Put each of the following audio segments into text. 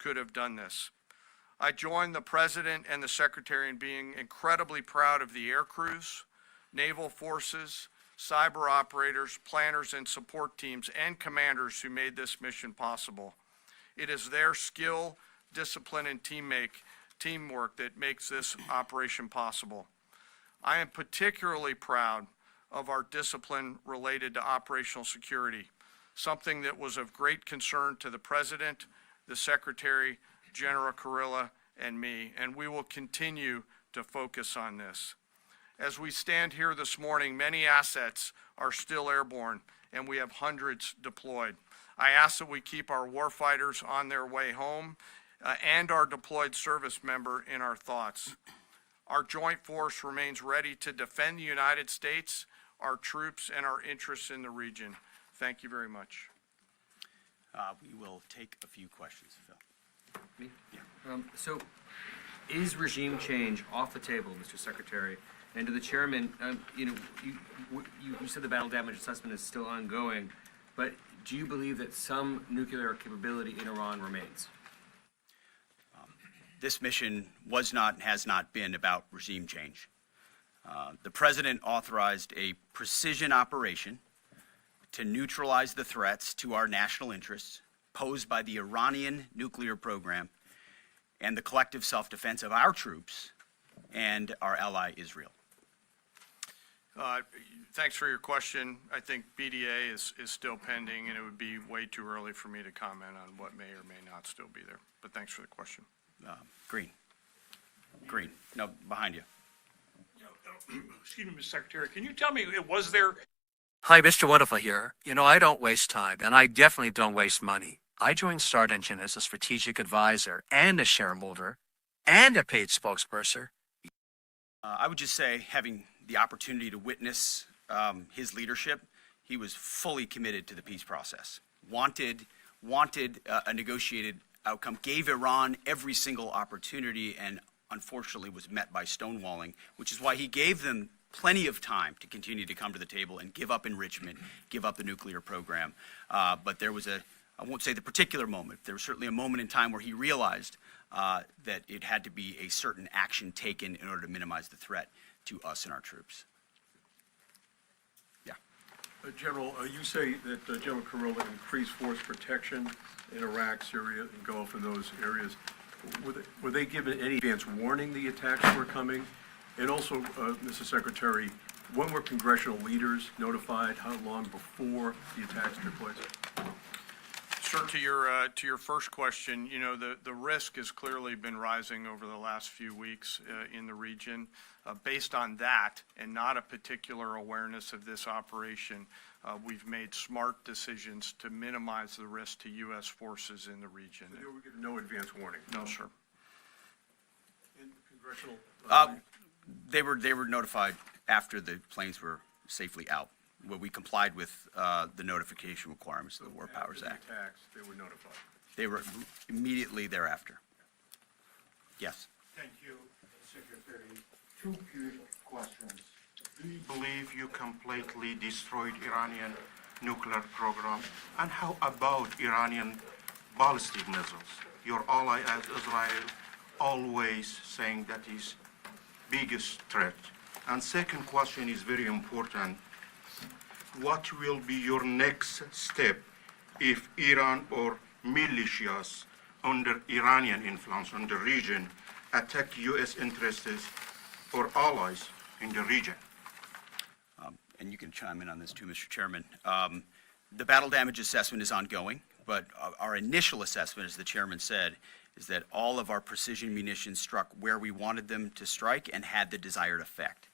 could have done this. I join the President and the Secretary in being incredibly proud of the air crews, naval forces, cyber operators, planners and support teams, and commanders who made this mission possible. It is their skill, discipline, and teamwork that makes this operation possible. I am particularly proud of our discipline related to operational security, something that was of great concern to the President, the Secretary, General Kurilla, and me, and we will continue to focus on this. As we stand here this morning, many assets are still airborne, and we have hundreds deployed. I ask that we keep our warfighters on their way home and our deployed service member in our thoughts. Our joint force remains ready to defend the United States, our troops, and our interests in the region. Thank you very much. We will take a few questions, Phil. Me? Yeah. So, is regime change off the table, Mr. Secretary? And to the chairman, you said the battle damage assessment is still ongoing, but do you believe that some nuclear capability in Iran remains? This mission was not and has not been about regime change. The President authorized a precision operation to neutralize the threats to our national interests posed by the Iranian nuclear program and the collective self-defense of our troops and our ally Israel. Thanks for your question. I think BDA is still pending, and it would be way too early for me to comment on what may or may not still be there. But thanks for the question. Green. No, behind you. Excuse me, Mr. Secretary, can you tell me, was there... Hi, Mr. Wonderful here. You know, I don't waste time, and I definitely don't waste money. I joined Start Engine as a strategic advisor and a shareholder and a paid spokesperson. I would just say, having the opportunity to witness his leadership, he was fully committed to the peace process. Wanted a negotiated outcome, gave Iran every single opportunity, and unfortunately was met by stonewalling, which is why he gave them plenty of time to continue to come to the table and give up enrichment, give up the nuclear program. But there was I won't say the particular moment, there was certainly a moment in time where he realized that it had to be a certain action taken in order to minimize the threat to us and our troops. Yeah. General, you say that General Kurilla increased force protection in Iraq, Syria, and Gulf, in those areas. Were they given any advance warning the attacks were coming? And also, Mr. Secretary, when were congressional leaders notified? How long before the attacks took place? Sure, to your first question, you know, the risk has clearly been rising over the last few weeks in the region. Based on that and not a particular awareness of this operation, we've made smart decisions to minimize the risk to U.S. forces in the region. So they were given no advance warning? No, sir. And congressional... They were notified after the planes were safely out. Well, we complied with the notification requirements of the War Powers Act. After the attacks, they were notified? They were immediately thereafter. Yes. Thank you, Secretary. Two quick questions. Do you believe you completely destroyed Iranian nuclear program? And how about Iranian ballistic missiles? Your ally as Israel always saying that is biggest threat. And second question is very important. What will be your next step if Iran or militias under Iranian influence in the region attack U.S. interests or allies in the region? And you can chime in on this too, Mr. Chairman. The battle damage assessment is ongoing, but our initial assessment, as the chairman said, is that all of our precision munitions struck where we wanted them to strike and had the desired effect,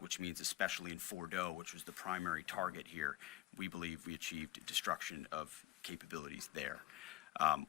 which means especially in Fordo, which was the primary target here, we believe we achieved destruction of capabilities there.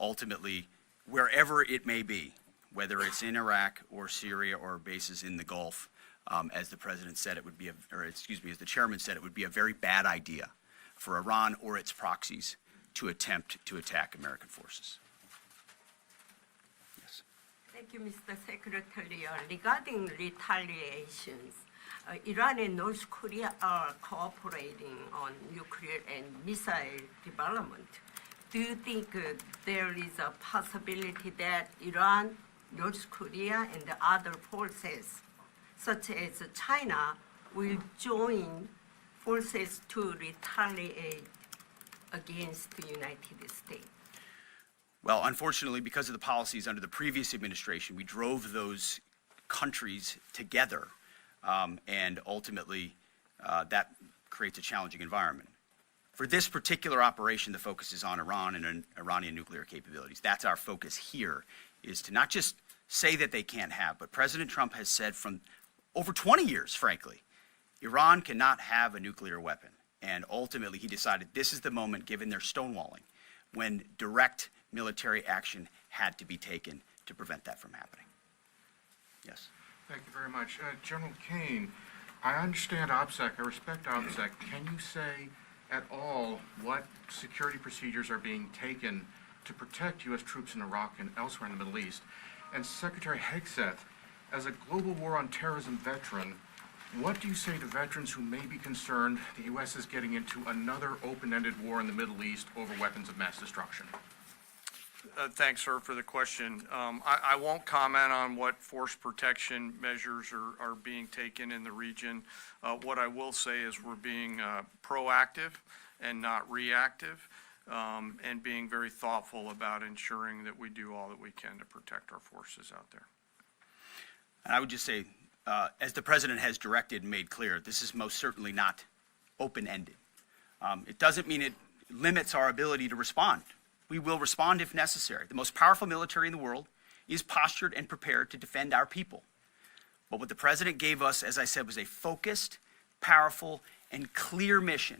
Ultimately, wherever it may be, whether it's in Iraq or Syria or bases in the Gulf, as the President said, it would be, as the Chairman said, it would be a very bad idea for Iran or its proxies to attempt to attack American forces. Yes. Thank you, Mr. Secretary. Regarding retaliations, Iran and North Korea are cooperating on nuclear and missile development. do you think there is a possibility that Iran, North Korea, and the other forces, such as China, will join forces to retaliate against the United States? Well, unfortunately, because of the policies under the previous administration, we drove those countries together, and ultimately that creates a challenging environment. For this particular operation, the focus is on Iran and Iranian nuclear capabilities. That's our focus here, is to not just say that they can't have, but President Trump has said from over 20 years, frankly, Iran cannot have a nuclear weapon. And ultimately, he decided this is the moment, given their stonewalling, when direct military action had to be taken to prevent that from happening. Yes. Thank you very much. General Kane, I understand OPSEC, I respect OPSEC. Can you say at all what security procedures are being taken to protect U.S. troops in Iraq and elsewhere in the Middle East? And Secretary Hegseth, as a global war on terrorism veteran, what do you say to veterans who may be concerned the U.S. is getting into another open-ended war in the Middle East over weapons of mass destruction? Thanks, sir, for the question. I won't comment on what force protection measures are being taken in the region. What I will say is we're being proactive and not reactive, and being very thoughtful about ensuring that we do all that we can to protect our forces out there. And I would just say, as the president has directed and made clear, this is most certainly not open-ended. It doesn't mean it limits our ability to respond. We will respond if necessary. The most powerful military in the world is postured and prepared to defend our people. But what the president gave us, as I said, was a focused, powerful, and clear mission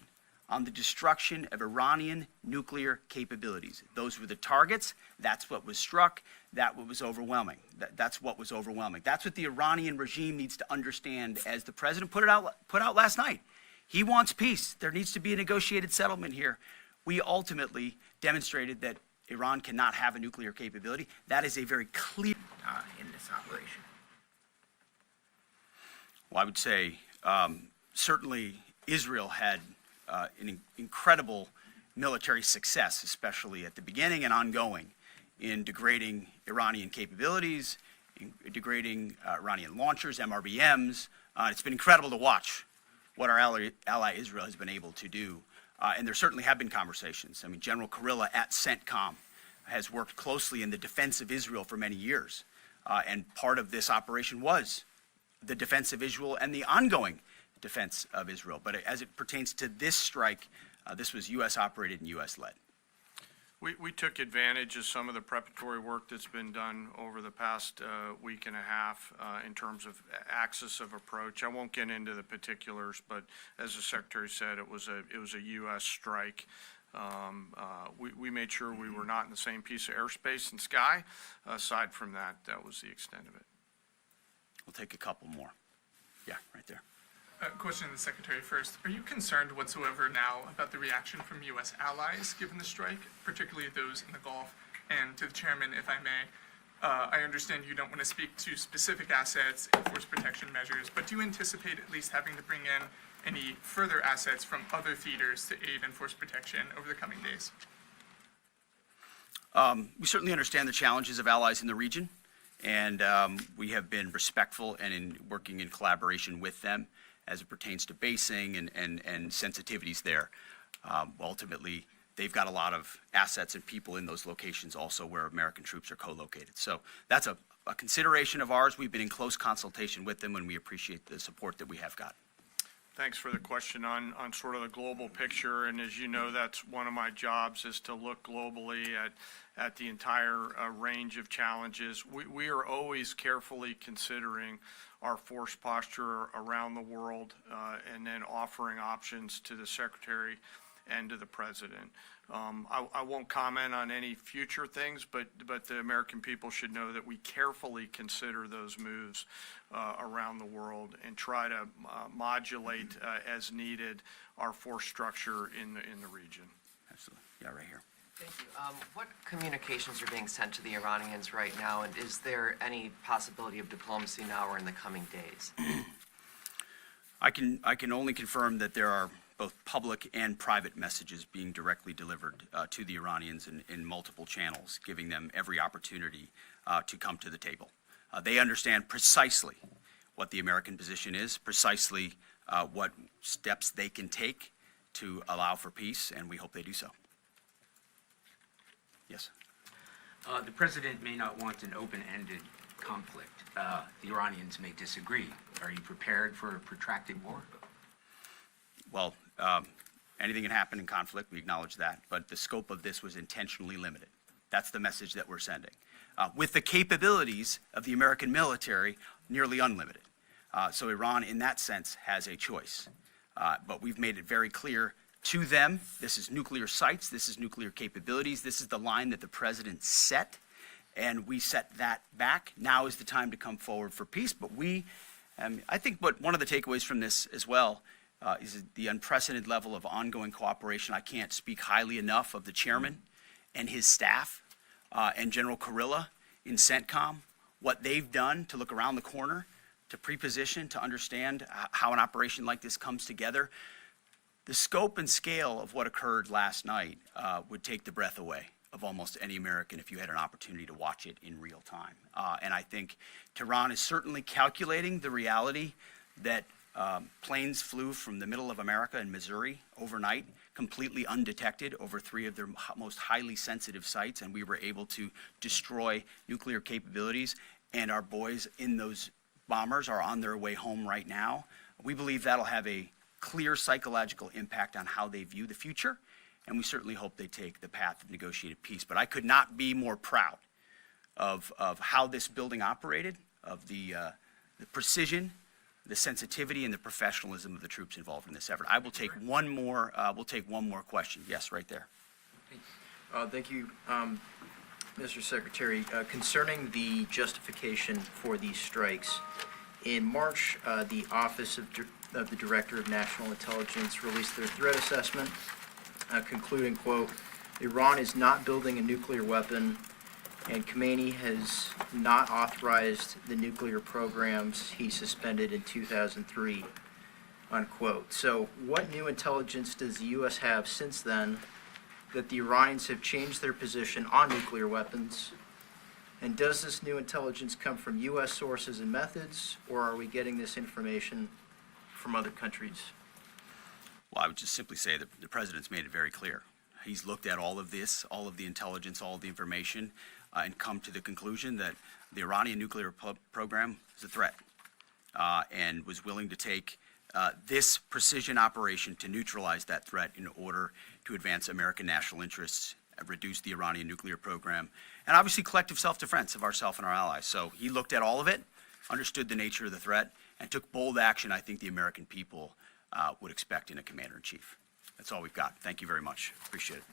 on the destruction of Iranian nuclear capabilities. Those were the targets. That's what was struck. That's what was overwhelming. That's what was overwhelming. That's what the Iranian regime needs to understand, as the president put out last night. He wants peace. There needs to be a negotiated settlement here. We ultimately demonstrated that Iran cannot have a nuclear capability. That is a very clear in this operation. Well, I would say certainly Israel had an incredible military success, especially at the beginning and ongoing, in degrading Iranian capabilities, in degrading Iranian launchers, MRBMs. It's been incredible to watch what our ally Israel has been able to do. And there certainly have been conversations. I mean, General Kurilla at CENTCOM has worked closely in the defense of Israel for many years. And part of this operation was the defense of Israel and the ongoing defense of Israel. But as it pertains to this strike, this was U.S. operated and U.S. led. We took advantage of some of the preparatory work that's been done over the past week and a half in terms of axis of approach. I won't get into the particulars, but as the Secretary said, it was a U.S. strike. We made sure we were not in the same piece of airspace and sky. Aside from that, that was the extent of it. We'll take a couple more. Yeah, right there. Question to the Secretary first. Are you concerned whatsoever now about the reaction from U.S. allies given the strike, particularly those in the Gulf? And to the Chairman, if I may, I understand you don't want to speak to specific assets and force protection measures, but do you anticipate at least having to bring in any further assets from other theaters to aid in force protection over the coming days? We certainly understand the challenges of allies in the region, and we have been respectful and working in collaboration with them as it pertains to basing and sensitivities there. Ultimately, they've got a lot of assets and people in those locations also where American troops are co-located. So that's a consideration of ours. We've been in close consultation with them, and we appreciate the support that we have got. Thanks for the question on sort of the global picture. And as you know, that's one of my jobs, is to look globally at the entire range of challenges. We are always carefully considering our force posture around the world, and then offering options to the Secretary and to the President. I won't comment on any future things, but the American people should know that we carefully consider those moves around the world and try to modulate as needed our force structure in the region. Absolutely. Yeah, right here. Thank you. What communications are being sent to the Iranians right now, and is there any possibility of diplomacy now or in the coming days? I can only confirm that there are both public and private messages being directly delivered to the Iranians in multiple channels, giving them every opportunity to come to the table. They understand precisely what the American position is, precisely what steps they can take to allow for peace, and we hope they do so. Yes? The president may not want an open-ended conflict. The Iranians may disagree. Are you prepared for a protracted war? Well, anything can happen in conflict, we acknowledge that, but the scope of this was intentionally limited. That's the message that we're sending. With the capabilities of the American military, nearly unlimited. So Iran, in that sense, has a choice. But we've made it very clear to them, this is nuclear sites, this is nuclear capabilities, this is the line that the president set, and we set that back. Now is the time to come forward for peace, but I think one of the takeaways from this as well is the unprecedented level of ongoing cooperation. I can't speak highly enough of the chairman and his staff and General Kurilla in CENTCOM, what they've done to look around the corner, to pre-position, to understand how an operation like this comes together. The scope and scale of what occurred last night would take the breath away of almost any American if you had an opportunity to watch it in real time. And I think Tehran is certainly calculating the reality that planes flew from the middle of America in Missouri overnight, completely undetected over 3 of their most highly sensitive sites, and we were able to destroy nuclear capabilities, and our boys in those bombers are on their way home right now. We believe that'll have a clear psychological impact on how they view the future, and we certainly hope they take the path of negotiated peace. But I could not be more proud of how this building operated, of the precision, the sensitivity, and the professionalism of the troops involved in this effort. I will take one more. We'll take one more question. Yes, right there. Thank you, Mr. Secretary. Concerning the justification for these strikes, in March, the Office of the Director of National Intelligence released their threat assessment, concluding, quote, Iran is not building a nuclear weapon, and Khomeini has not authorized the nuclear programs he suspended in 2003, unquote. So what new intelligence does the U.S. have since then that the Iranians have changed their position on nuclear weapons? And does this new intelligence come from U.S. sources and methods, or are we getting this information from other countries? Well, I would just simply say that the president's made it very clear. He's looked at all of this, all of the intelligence, all of the information, and come to the conclusion that the Iranian nuclear program is a threat, and was willing to take this precision operation to neutralize that threat in order to advance American national interests, reduce the Iranian nuclear program, and obviously collective self-defense of ourselves and our allies. So he looked at all of it, understood the nature of the threat, and took bold action I think the American people would expect in a commander-in-chief. That's all we've got. Thank you very much. Appreciate it.